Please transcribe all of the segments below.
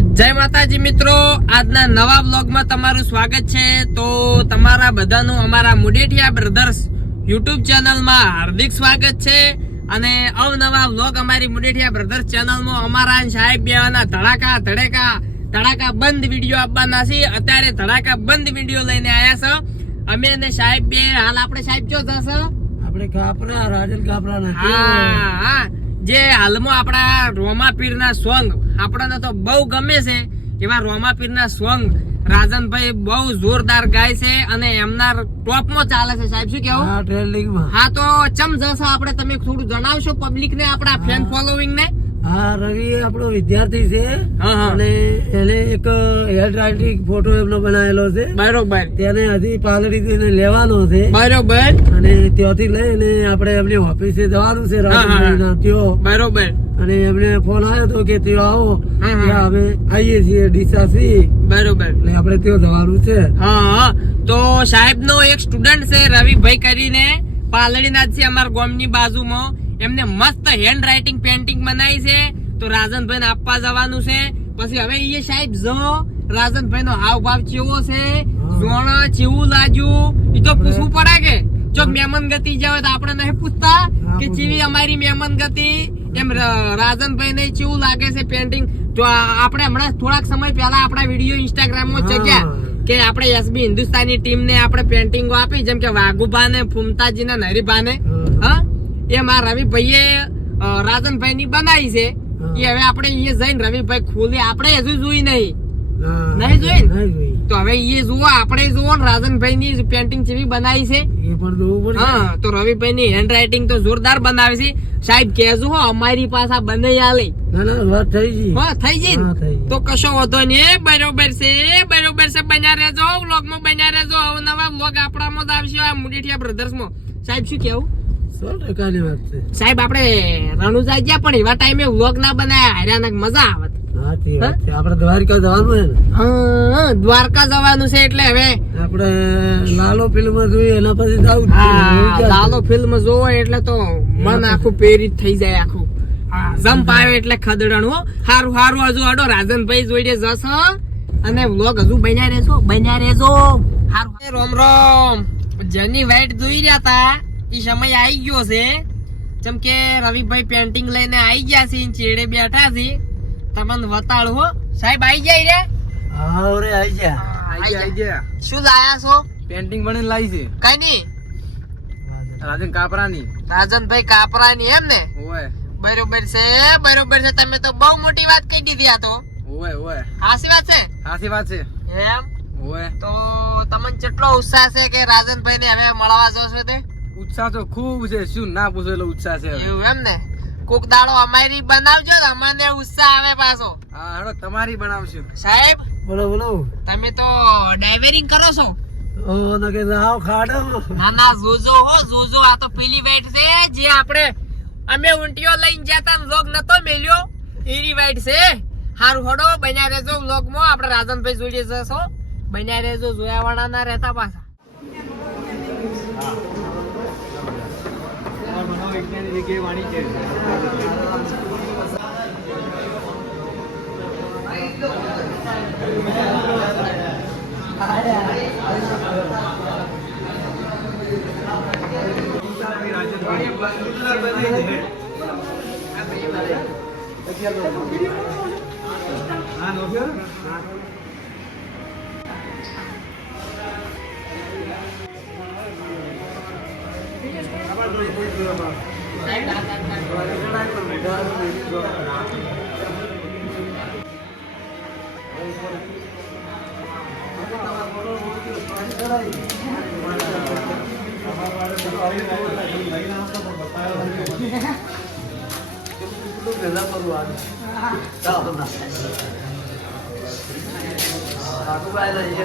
જય માતાજી મિત્રો. આજના નવા બ્લોગમાં તમારું સ્વાગત છે. તો તમારા બધાનું અમારા મુડેઠિયા બ્રધર્સ યુટ્યુબ ચેનલમાં હાર્દિક સ્વાગત છે. અને અવનવા બ્લોગ અમારી મુડેઠિયા બ્રધર્સ ચેનલમાં અમારા સાહેબ બેવાના ધડાકા ધડેકા ધડાકા બંધ વીડિયો આપવાના છે. અત્યારે ધડાકા બંધ વીડિયો લઈને આવ્યા છો. અમે અને સાહેબ બે હાલ આપણે સાહેબ જો જશે આપણે કાપરા રાજન કાપરા હા હા. જે હાલમાં આપણા રોમા પીરના સોંગ આપણને તો બહુ ગમે છે. એવા રોમાપીરના સોંગ રાજનભાઈ બહુ જોરદાર ગાય છે અને એમના ટોપમાં ચાલે છે. સાહેબ શું કેવું? હા તો ચમ જશે આપણે? તમે થોડું જણાવશો પબ્લિક ને આપણા ફેન ફોલોવિંગ ને? હા રવિ આપણો વિદ્યાર્થી છે. અને એને એક હેડ રાઇટિંગ ફોટો એમનો બનાવેલો છે. બરોબર. તેને હજી પાલડી લેવાનો છે. બરોબર. અને ત્યાંથી લઈને આપણે એમની ઓફિસે જવાનું છે ત્યો. બરોબર. અને એમને ફોન આવ્યો હતો કે ત્યો આવો. અમે આવીએ છીએ ડીસાસી બરોબર. એટલે આપણે ત્યો જવાનું છે. હા. તો સાહેબ નો એક સ્ટુડન્ટ છે રવિભાઈ કરીને પાલડીના છે અમારા ગામની બાજુમાં. એમને મસ્ત હેન્ડ રાઇટિંગ પેન્ટિંગ બનાવી છે. તો રાજનભાઈ આપવા જવાનું છે. પછી હવે એ સાહેબ જો રાજનભાઈ નો હાવ ભાવ કેવો છે? જોણા કેવું લાગ્યું. એ તો પૂછવું પડે કે જો મહેમાન ગતિ જાવ તો આપણે નહીં પૂછતા કે ચીવી અમારી મહેમાન ગતિ. એમ રાજનભાઈ ને ચેવું લાગે છે પેન્ટિંગ જો આપણે હમણાં થોડાક સમય પહેલા આપણા વીડિયો ઇન્સ્ટાગ્રામમાં ચગ્યા કે આપણે એસબી હિન્દુસ્તાની ટીમ ને આપણે પેન્ટિંગો આપી. જેમ કે વાઘુભા ને ફૂમતાજી ને નરીભા ને હા? એમ આ રવિભાઈએ રાજનભાઈ ની બનાવી છે. એ હવે આપણે અહીંયા જઈને રવિભાઈ ખોલી આપણે હજુ જોઈ નહીં. નહીં જોઈ? ને? તો હવે એ જુઓ આપણે જુઓ ને રાજનભાઈ ની પેન્ટિંગ જેવી બનાવી છે. એ પણ જોવું હા તો રવિભાઈ ની હેન્ડ રાઇટિંગ તો જોરદાર બનાવે છે. સાહેબ કેજુ હો અમારી પાસે બને આલે. ના ના હા થઈ જઈ ને? તો કશો વધો નહીં. એ બરોબર છે એ બરોબર છે. બન્યા રહેજો વ્લોગમાં બન્યા રહેજો. અવનવા વ્લોગ આપણામાં જ આવશે આ મુડીઠિયા બ્રધર્સમાં. સાહેબ શું કેવું સાહેબ આપણે રણુજા ગયા પણ એવા ટાઈમે વ્લોગ ના બનાયા હાર્યા મજા આવત આપણે દ્વારકા જવાનું છે દ્વારકા જવાનું છે એટલે હવે આપણે લાલો ફિલ્મ જોઈએ એના પછી જવું જ છે. હા એવું ક્યાં લાલો ફિલ્મ જોવો એટલે તો મન આખું પ્રેરિત થઈ જાય આખું. જમ્પ આવે એટલે ખદડણ હો. હારું હારું હજુ અડો રાજનભાઈ જોડે જશ અને વ્લોગ હજુ બન્યા રહેજો બન્યા રહેજો. હારું રોમ રોમ. જેની વાઈટ જોઈ રહ્યા તા એ સમય આવી ગયો છે. જેમ કે રવિભાઈ પેન્ટિંગ લઈને આવી ગયા છે ચેડે બેઠા છે. તમને વતાડ હો. સાહેબ આવી જાય રે? હા રે આઈ ગયા. શું લાયા છો? પેન્ટિંગ બની લાવી છે. કઈ નહીં રાજન કાપરાની. રાજનભાઈ કાપરાની એમ ને? ઓય બરોબર છે બરોબર છે. તમે તો બહુ મોટી વાત કહી દીધી આ તો. ઓય ઓય હાસી વાત છે? હાસી વાત છે. એમ? ઓય તો તમને કેટલો ઉત્સાહ છે કે રાજનભાઈ ને હવે મળવા જશો તે? ઉત્સાહ તો ખૂબ છે. શું ના પૂછો એટલો ઉત્સાહ છે એવું એમ ને? કોક દાડો અમારી બનાવજો ને અમને ઉત્સાહ આવે પાછો. હા હેડો તમારી બનાવશું. સાહેબ બોલો બોલો. તમે તો ડાઇવરિંગ કરો છો? ઓ નકે આવ ખાડો. ના ના જોજો હો જોજો. આ તો પેલી વાઈટ છે જે આપણે અમે ઉંટીઓ લઈને જતા લોગ નતો મેલ્યો. એની વાઈટ છે. હારું હડો બન્યા રહેજો વ્લોગમાં આપણે રાજનભાઈ જોડી જશો. બન્યા રહેજો જોયા વાળા ના રહેતા પાછા. વિજ્ઞાનની જગ્યાએ વાણિજ્ય હા નોખ્યો Aku bayar aja.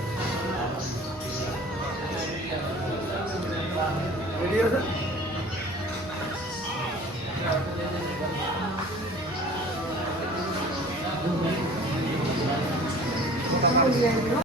વીડિયો છે